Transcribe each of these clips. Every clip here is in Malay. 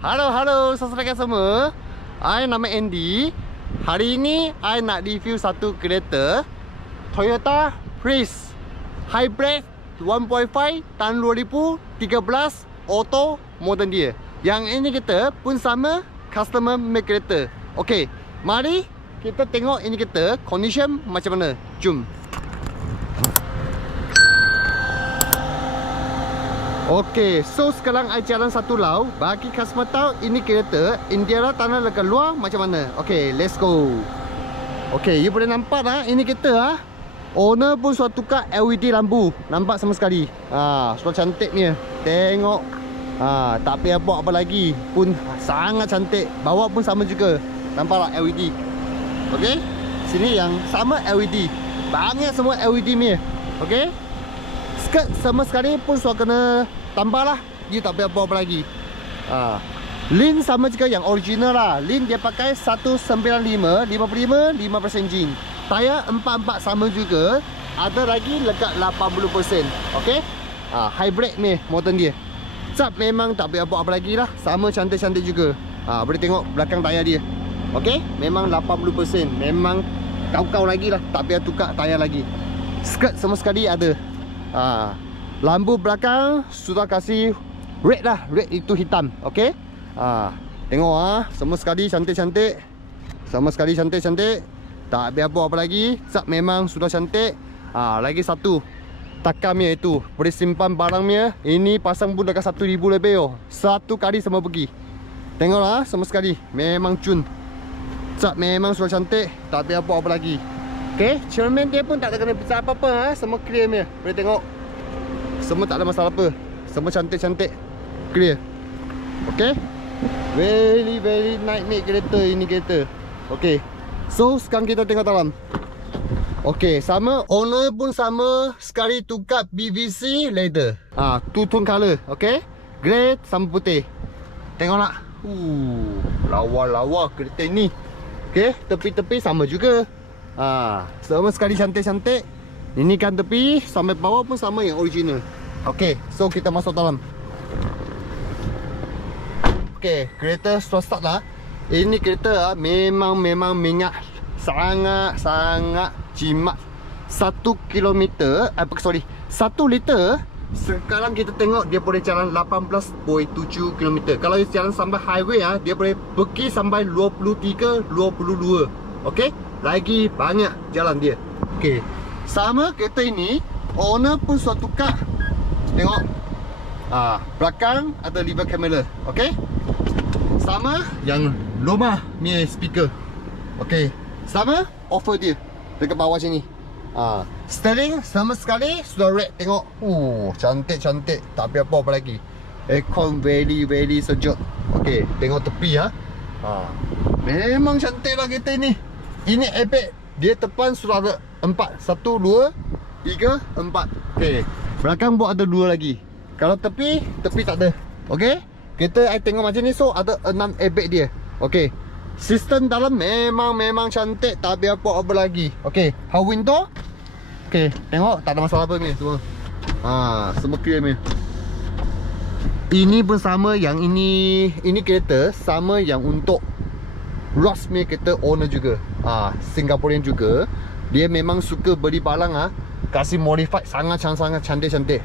Halo saudara semua. I nama Andy. Hari ini I nak review satu kereta Toyota Prius Hybrid 1.5 tahun 2013 auto modern dia. Yang ini kita pun sama customer make kereta. Okey, mari kita tengok ini kereta condition macam mana. Jom. Okey, so sekarang I jalan satu lau. Bagi customer tahu ini kereta Indiara tanah dekat luar macam mana. Okey, let's go. Okey, you boleh nampak lah ini kereta lah. Owner pun sudah tukar LED lampu. Nampak sama sekali. Sudah cantik ni. Tengok. Tak payah buat apa lagi. Pun sangat cantik. Bawah pun sama juga. Nampak lah LED. Okey, sini yang sama LED. Banyak semua LED ni. Okey. Skirt sama sekali pun sudah kena tambah lah. Dia tak payah buat apa lagi. Lin sama juga yang original lah. Lin dia pakai 195 55 5% engine. Tayar 44 sama juga. Ada lagi lekat 80%. Okey. Hybrid ni modern dia. Cap memang tak payah buat apa lagi lah. Sama cantik-cantik juga. Boleh tengok belakang tayar dia. Okey, memang 80%. Memang kau-kau lagi lah. Tak payah tukar tayar lagi. Skirt sama sekali ada. Lampu belakang sudah kasih red lah. Red itu hitam. Okey. Tengok semua sekali cantik-cantik. Sama sekali cantik-cantik. Tak payah buat apa lagi. Cap memang sudah cantik. Lagi satu takamnya itu boleh simpan barangnya. Ini pasang pun dekat 1,000 lebih. Satu kali sama pergi. Tengoklah sama sekali. Memang cun. Cap memang sudah cantik. Tak payah buat apa lagi. Okey, cermin dia pun tak ada kena besar apa-apa. Semua clear dia. Boleh tengok. Semua tak ada masalah apa. Semua cantik-cantik. Clear. Okey. Very nice make kereta ini kereta. Okey. So sekarang kita tengok dalam. Okey, sama. Owner pun sama. Sekali tukar PVC leather. Two tone color. Okey. Grey sama putih. Tengok nak. Lawa-lawa kereta ni. Okey, tepi-tepi sama juga. Sama sekali cantik-cantik. Ini kan tepi sampai bawah pun sama yang original. Okey, so kita masuk dalam. Okey, kereta sudah start lah. Ini kereta memang minyak sangat jimat. 1 kilometer, 1 liter. Sekarang kita tengok dia boleh jalan 18.7 km. Kalau dia jalan sampai highway dia boleh pergi sampai 23, 22. Okey, lagi banyak jalan dia. Okey, sama kereta ini owner pun sudah tukar. Tengok. Belakang ada lever camera. Okey. Sama yang lomah ni speaker. Okey. Sama offer dia dekat bawah sini. Steering sama sekali sudah red. Tengok. Cantik-cantik. Tak payah apa lagi. Aircon very sejuk. Okey, tengok tepi memang cantik lah kereta ini. Ini airbag. Dia depan sudah ada 4. 1, 2, 3, 4. Okey. Belakang buat ada 2 lagi. Kalau tepi tak ada. Okey. Kereta I tengok macam ni, so ada 6 airbag dia. Okey. Sistem dalam memang cantik. Tak payah buat apa lagi. Okey. Power window. Okey. Tengok tak ada masalah apa ni semua. Semua clear ni. Ini pun sama yang ini kereta sama yang untuk Ross punya kereta owner juga. Singaporean juga. Dia memang suka beli barang kasih modified sangat cantik-cantik.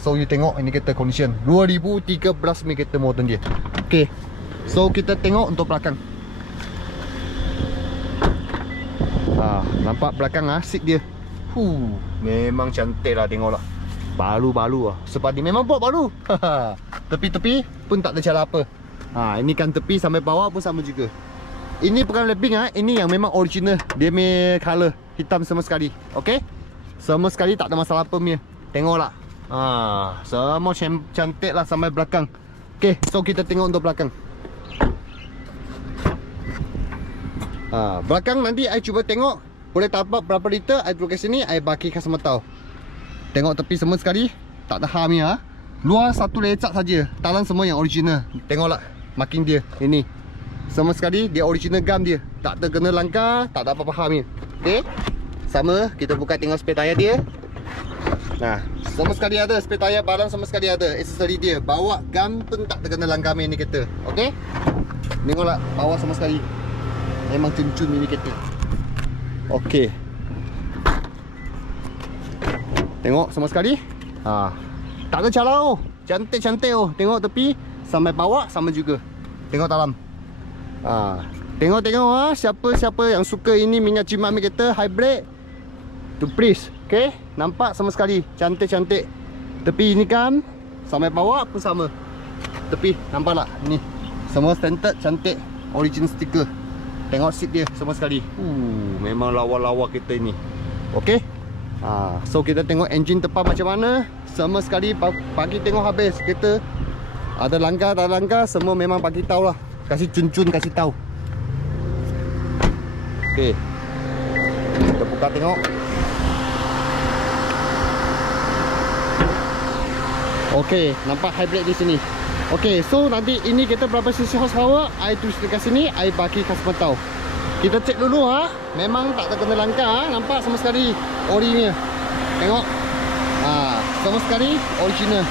So you tengok ini kereta condition 2013 punya kereta modern dia. Okey. So kita tengok untuk belakang. Nampak belakang seat dia. Memang cantik lah, tengoklah. Baru lah. Sebab dia memang buat baru. Tepi-tepi pun tak ada cara apa. Ini kan tepi sampai bawah pun sama juga. Ini bukan lebing ini yang memang original. Dia punya color hitam sama sekali. Okey. Sama sekali tak ada masalah apa punya. Tengoklah. Semua cantik lah sampai belakang. Okey, so kita tengok untuk belakang. Belakang nanti I cuba tengok. Boleh tapak berapa liter, I turun ke sini, I bagi customer tahu. Tengok tepi semua sekali. Tak ada ham ya. Luar satu lecak saja. Dalam semua yang original. Tengoklah marking dia. Ini sama sekali dia original gam dia. Tak terkena langkah, tak ada apa-apa ham ni. Okey. Sama, kita buka tengok spare tayar dia. Nah, sama sekali ada spare tayar, barang sama sekali ada. Aksesori dia, bawa gam pun tak terkena langgar main ni kereta. Okey? Tengoklah, bawa sama sekali. Memang cun-cun ni kereta. Okey. Tengok sama sekali. Tak ada calau. Cantik-cantik oh. Tengok tepi sampai bawah sama juga. Tengok dalam. Tengok-tengok siapa-siapa yang suka ini minyak jimat kereta hybrid tu please. Okey, nampak sama sekali. Cantik-cantik. Tepi ini kan sampai bawah pun sama. Tepi nampak tak? Ni. Semua standard cantik. Origin sticker. Tengok seat dia sama sekali. Memang lawa-lawa kereta ini. Okey. So kita tengok engine depan macam mana. Sama sekali bagi tengok habis kereta. Ada langgar, tak ada langgar, semua memang bagi tahu lah. Kasih cun-cun, kasih tahu. Okey. Kita buka tengok. Okey, nampak hybrid di sini. Okey, so nanti ini kita berapa cc horsepower, I tulis dekat sini, I bagi customer tahu. Kita cek dulu memang tak terkena langgar nampak sama sekali orinya. Tengok. Sama sekali original.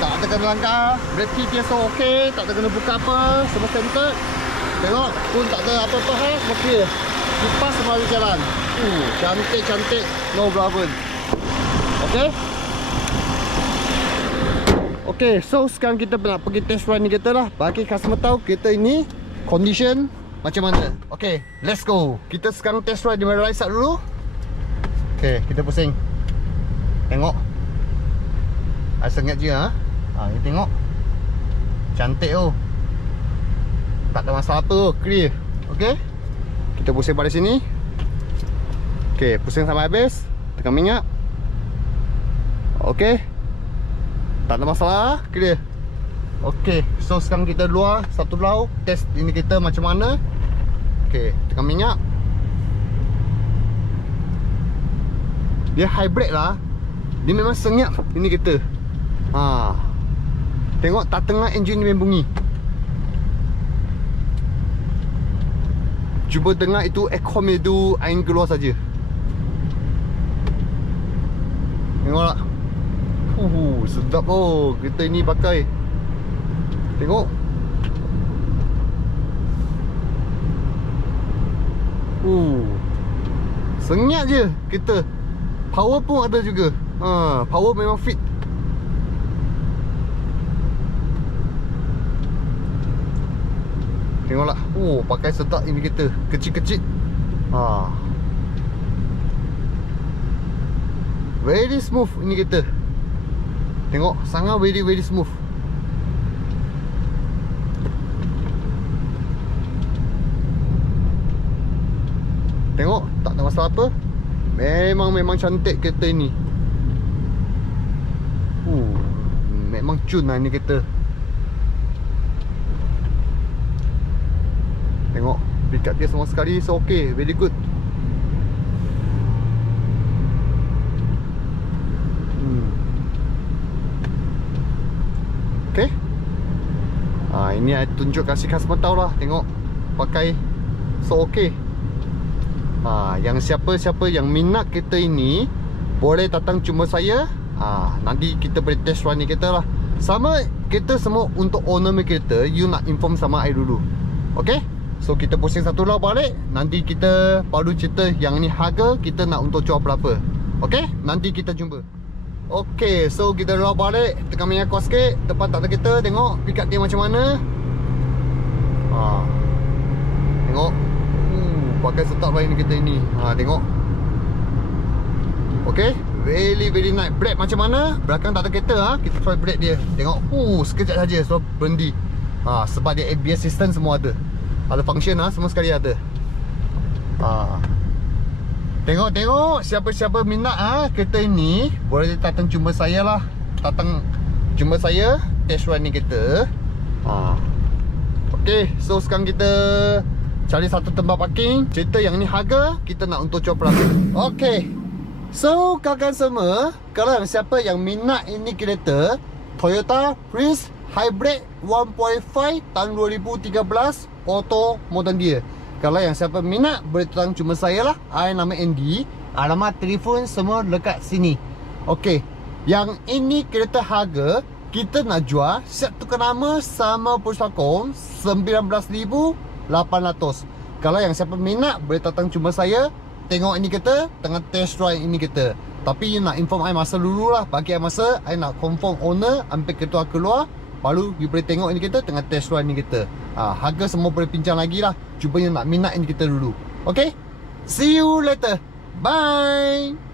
Tak terkena langgar, brake dia so okey, tak terkena buka apa, semua standard. Tengok, pun tak ada apa-apa okey. Kipas semua di jalan. Cantik-cantik, no problem. Okey. Okay, so sekarang kita nak pergi test ride ni kereta lah. Bagi customer tahu kereta ini condition macam mana. Okay, let's go. Kita sekarang test ride di right side dulu. Okay, kita pusing. Tengok. Sengat je ni tengok. Cantik oh. Tak ada masalah apa, clear. Okay. Kita pusing pada sini. Okay, pusing sampai habis. Tekan minyak. Okay. Tak ada masalah, clear. Okey, so sekarang kita luar satu lau test ini kita macam mana. Okey, tekan minyak. Dia hybrid lah. Dia memang senyap ini kereta. Tengok tak tengah engine ni main bunyi. Cuba dengar itu aircon itu angin keluar saja. Tengoklah. Sedap oh kereta ini pakai. Tengok. Senyap je kereta. Power pun ada juga. Power memang fit. Tengoklah. Pakai sedap ini kereta. Kecil-kecil. Very smooth ini kereta. Tengok, sangat very smooth. Tengok, tak ada masalah apa. Memang cantik kereta ini. Memang cun lah ini kereta. Tengok, pick up dia semua sekali. So okay, very good. Okay. Ini I tunjuk kasih customer tahu lah. Tengok pakai. So okay. Yang siapa-siapa yang minat kereta ini boleh datang jumpa saya. Nanti kita boleh test run ni kereta lah. Sama kereta semua untuk owner kereta. You nak inform sama I dulu. Okay. So kita pusing satu lau balik. Nanti kita baru cerita yang ni harga kita nak untuk jual berapa. Okay. Nanti kita jumpa. Okay, so kita roll balik. Tekan minyak kuat sikit. Depan tak ada kereta. Tengok pick up dia macam mana. Tengok. Pakai sedap lah ini kereta ini. Tengok. Okay, very nice. Brake macam mana? Belakang tak ada kereta. Kita try brake dia. Tengok. Sekejap saja so berhenti. Sebab dia ABS system semua ada. Ada function semua sekali ada. Tengok siapa-siapa minat kereta ini boleh datang jumpa saya lah. Datang jumpa saya test ride ni kereta. Okay, so sekarang kita cari satu tempat parking. Cerita yang ni harga kita nak untuk jual berapa. Okay, so kawan-kawan semua, kalau siapa yang minat ini kereta Toyota Prius Hybrid 1.5 tahun 2013 auto modern dia. Kalau yang siapa minat boleh datang cuma saya lah. I nama Andy. Alamat telefon semua dekat sini. Okey, yang ini kereta harga kita nak jual set tukar nama sama Pusakong 19,800. Kalau yang siapa minat boleh datang jumpa saya, tengok ini kereta, tengah test drive ini kereta. Tapi you nak inform I masa dulu lah. Bagi I masa, I nak confirm owner, ambil kereta keluar, baru you boleh tengok ini kereta, tengah test drive ini kereta. Harga semua boleh bincang lagi lah. Cuba you nak minat ini kereta dulu. Okay, see you later. Bye.